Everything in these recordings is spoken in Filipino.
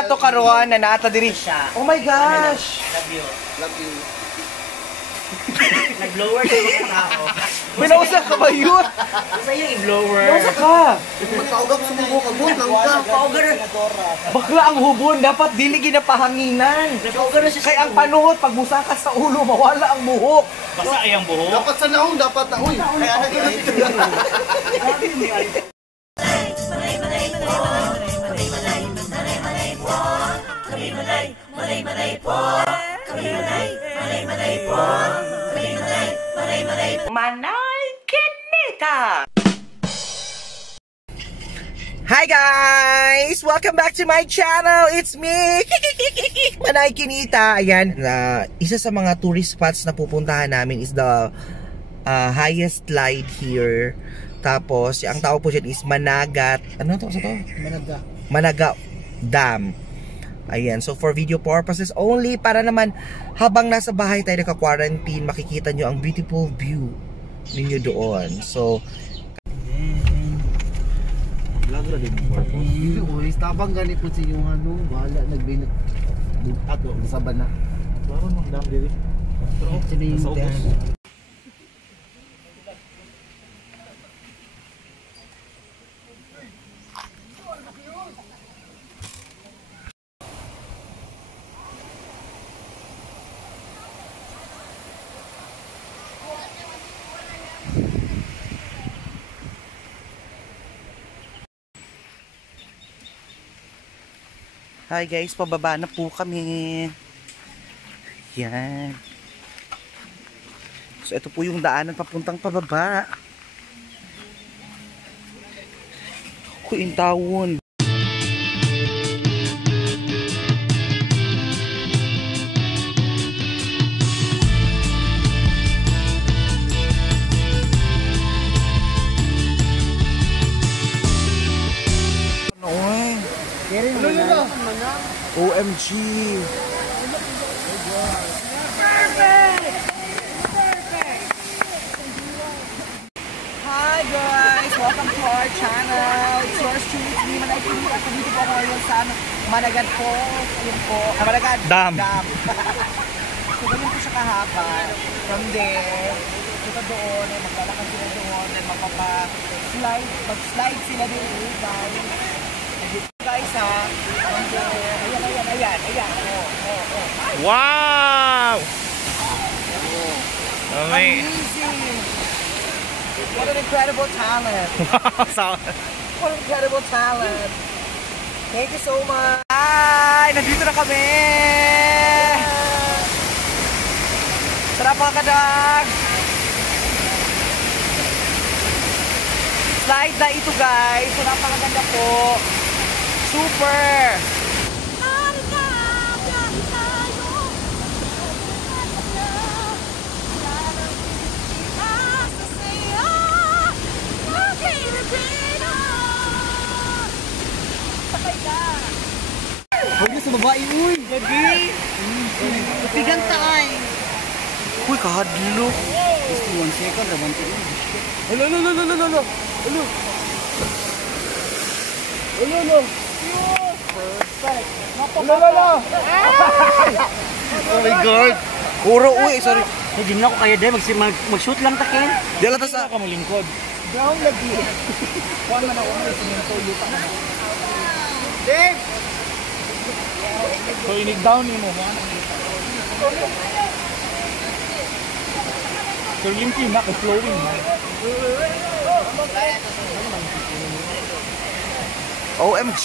nato karon na naata diri. Oh my gosh. Love you. Love you. Nag-blower sa mga tao. Pinausa ka ba yun? Sa iyo i-blower. Pinausa ka. Magkaugap sa mga kabot lang ka. Paugar. Bakla ang hubon, dapat dili ginapahanginan. Paugar na siya. Kay ang panuhot, pag musa ka sa ulo, mawala ang buhok. Basta ay ang buhok. Dapat sa naong, dapat na. Uy, kaya nag-ito. Manay Kinita! Hi guys! Welcome back to my channel! It's me! Manay Kinita! Ayan, isa sa mga tourist spots na pupuntahan namin is the highest slide here. Tapos, ang tao po dyan is Managat. Ano to? Sa to? Managa Dam. Ayan, so for video purposes only, para naman habang nasa bahay tayo naka-quarantine, makikita nyo ang beautiful view ninyo doon. So, Tabang ganit po si yung ano, bahala nagbinat ato sa bana. Baro mo dam diri. Pero sa ubos. hi guys, pababa na po kami. Yan. So, ito po yung daanan papuntang pababa. Kuing tawon. OMG! Perfect! Hi guys! Welcome to our channel! It's yours truly, it's me, Manay Kinita. Dito po ako ngayon sa Managat Falls. Ayun po. Managat Dam! So, ganyan po siya kahaba. From there, punta doon, maglalakad sila doon, then mag-slide sila doon, guys ha. Ayan. Wow! Amazing! What an incredible talent! What an incredible talent! Thank you so much! Hi! Nandito na kami! Sarap mga kadag! Slide na ito guys! So napakaganda po! Super! Huwag na sa babae, uy! Gabi! Pigang taay! Uy, kahadlo! Just 1 second, raman ko yun. Hello! Perfect! Oh my God! Kuro, uy, sorry. Hindi na ako kaya dahil mag-shoot lang takin. Di lang sa... Ka mo lingkod. Brown lagi. Kuhan man ako na sininto yuta na. Dave! So inig-down ni mo. So limpi na, flowing na. OMG!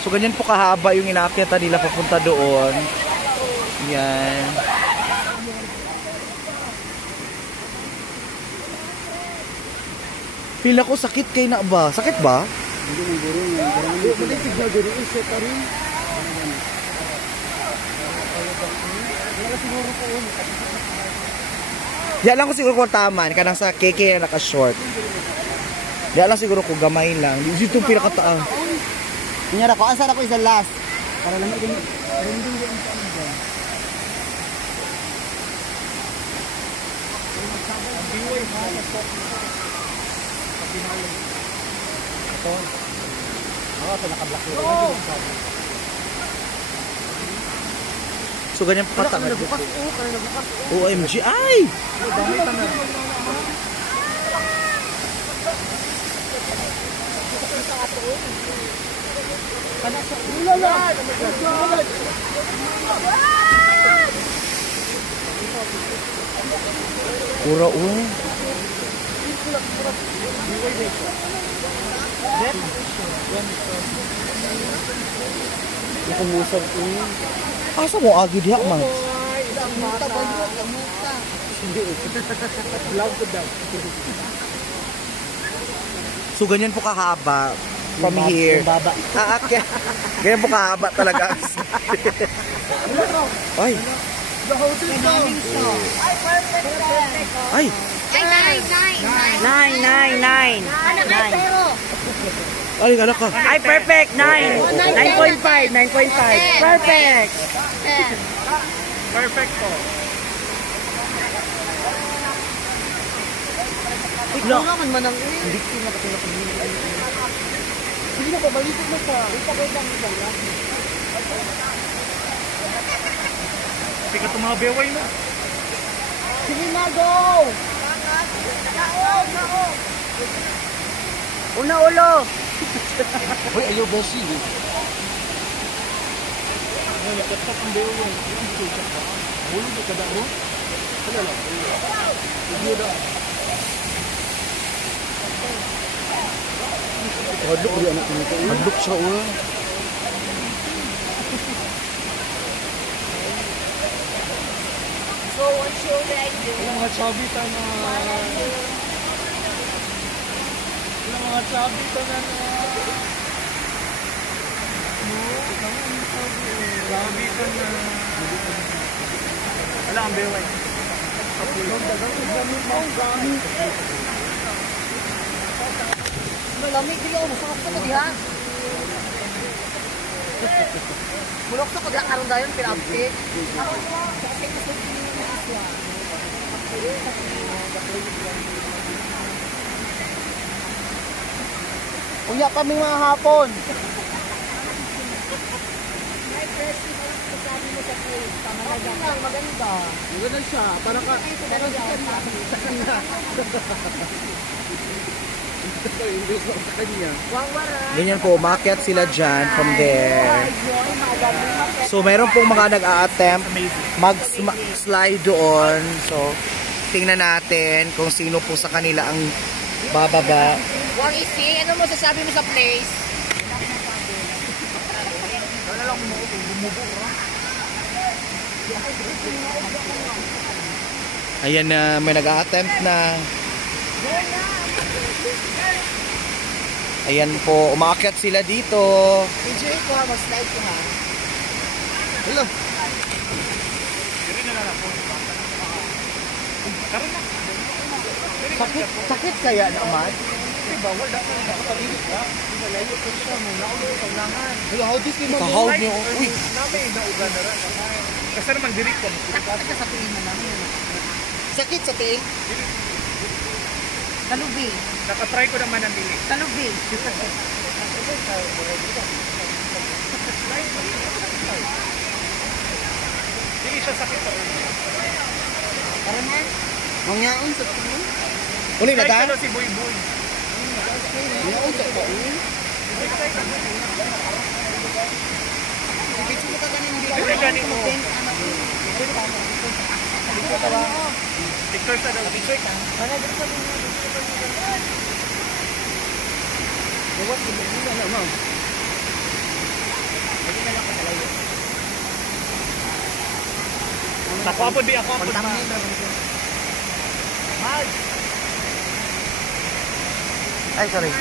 So ganyan po kahaba yung inaakyatan nila papunta doon. Yan. Pila ko sakit kay na ba? Sakit ba? Hindi mo guro nga. Hindi tignan guro. Isa ka rin. Diyan lang ko siguro kung taman. Kanang sa KK na naka-short. Diyan lang siguro ko gamay lang. Dito pinakataas. Kunyara ko, asa ako isa last. Para lang din. So ganyan pa katangad. OMG, ay! Pura ulo. Kumusap ko yun. Asa mo agi diha man? So ganyan po kahaba from here. Aakyat. Ganyan po kahaba talaga. Ay. Ay. Nine. Ay, anak ka. Ay, perfect. 9.5. Perfect. Perfect po. Ikaw naman manang hindi ko nakatulog. Sige na, pabalikin mo pa. Ipagay lang mo lang. Sige itong mga beway mo. Sige na, go! Una ulo. Uy, ayaw beshi. Nakatak ang beway. Hulog ka kada mo? Wala lang. Hindi na. Hadlok ulit anak ko. Hadlok siya ulo. So, what should I do? Wala mga chabitan na... Wala mga chabitan na... Chabitan na... Wala ang beway. Malamig din ako. Masakap ko diha. Bulok sa ko diha karon dayon pinapti. Unya kami mga hapon. Maganda. Maganda siya. Parang ka... Parang sa kanya. Sa kanya. Ganyan po, umakyat sila dyan from there. So, meron pong mga nag-a-attempt mag-slide doon. So, tingnan natin kung sino po sa kanila ang bababa. Wang isi, ano mo sasabi mo sa place? Ayan na, may nag-a-attempt na. Ayan po, umakyat sila dito. Enjoy ko ha, mag-slide ko ha. Hello. Sakit kaya naman? Hello, how this is Kahawd niyo. Uy, Kasi naman diri ko. Sakit sa tingin na namin. sakit sa tingin. Talubi. Nakatry ko naman ang dili. Talubi. Dili siya sakit sa ulo. Karaman? Mangyaon sa tingin. uli na ta? Try ko si Boy Boy. Mangyaon sa tingin. Dili gani mo. Picture sa daw. Picture ka. Ako apod di ako apod. Ay, sorry.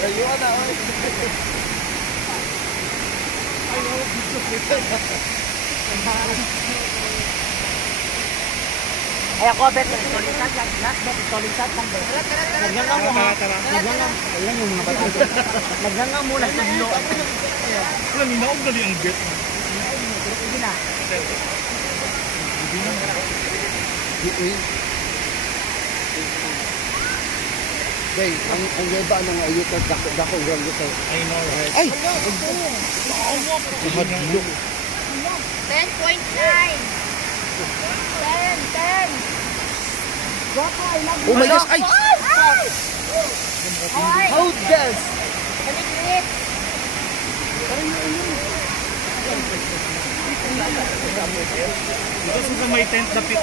Ayun na, oy. Ay ako, bet. Solisan lang. Solisan lang. Naglangang mo ha. Naglangang. Ayan yung mga bata. Naglangang mo lang sa bilo. Wala, ninaog na di ang bet. Sige na. Day, ang yeba nang ayuta dako wala ko. I know, right? Ay! 10.9. 10. Oh my gosh! Ay! How does? Balik-balik. Dito sa may tent dapit.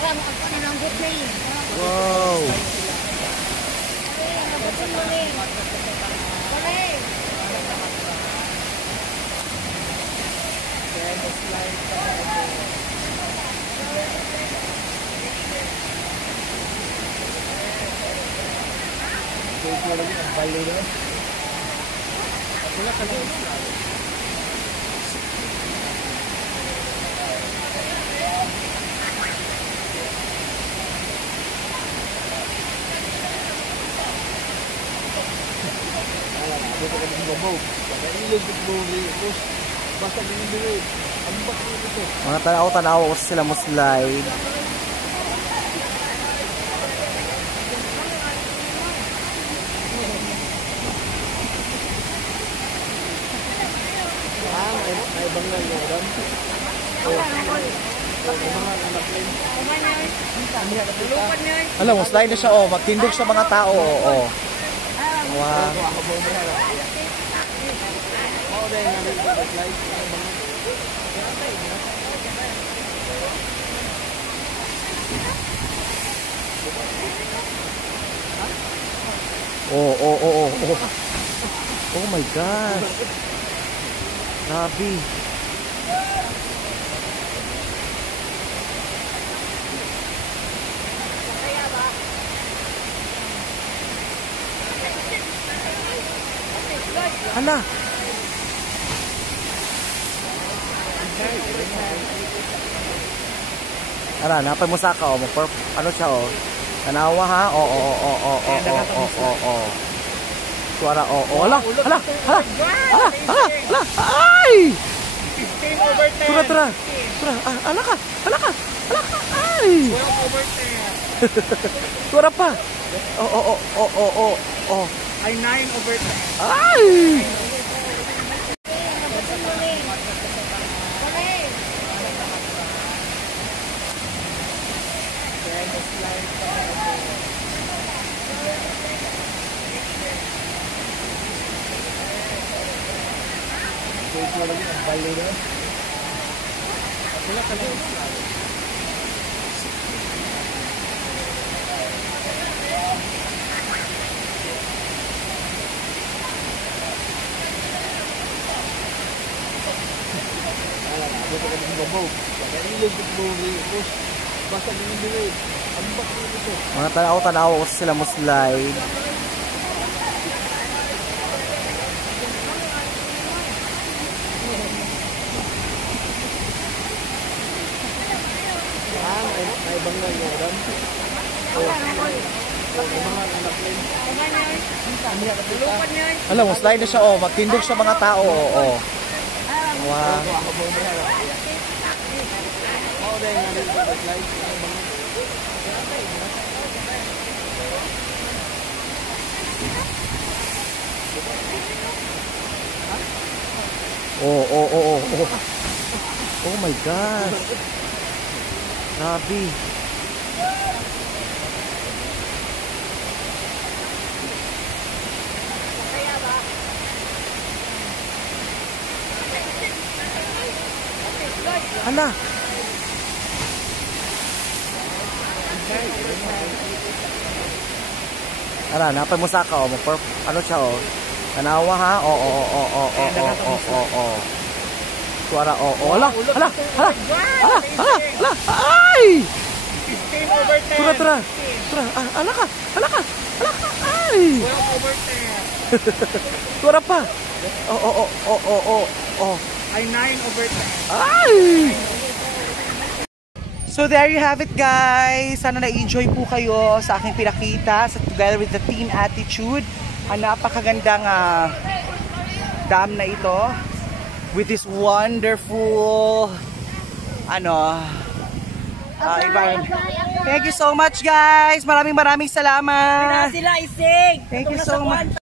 Alam mo, ako na ng good name. Wow! Mga tanaw-tanaw ko sila mo slide. Alam mo, slide na siya, oh. Magtindog sa mga tao, oh. Wow. Oh. Oh my gosh. Grabe. Hala. Ara, napay mo sa ka, oh. Ano siya, oh. Tanawa, ha? Oo. Suara, oo. Hala. Ay! Tura. Ala ka. Ay! Tura pa. Oo. Ay 9/10. Ay! Mga tanaw-tanaw ko sila mo slide. Alam mo, slide na siya, oh. Magtindog sa mga tao, oh. Wow. Oh. Oh my gosh. Grabe. Hala. Ara, napay mo sa ka, oh. Ano siya, oh. Tanawa, ha? Oo. Suara, oo. Hala. Ay! Tura. Ala ka. Ay! 12/10. Tura pa. Oo. ay 9/10. Ay! So there you have it guys. Sana na-enjoy po kayo sa aking pinakita together with the Team Attitude. Ang napakagandang dam na ito with this wonderful environment. Thank you so much guys. Maraming salamat. Sila isig. Thank you so much.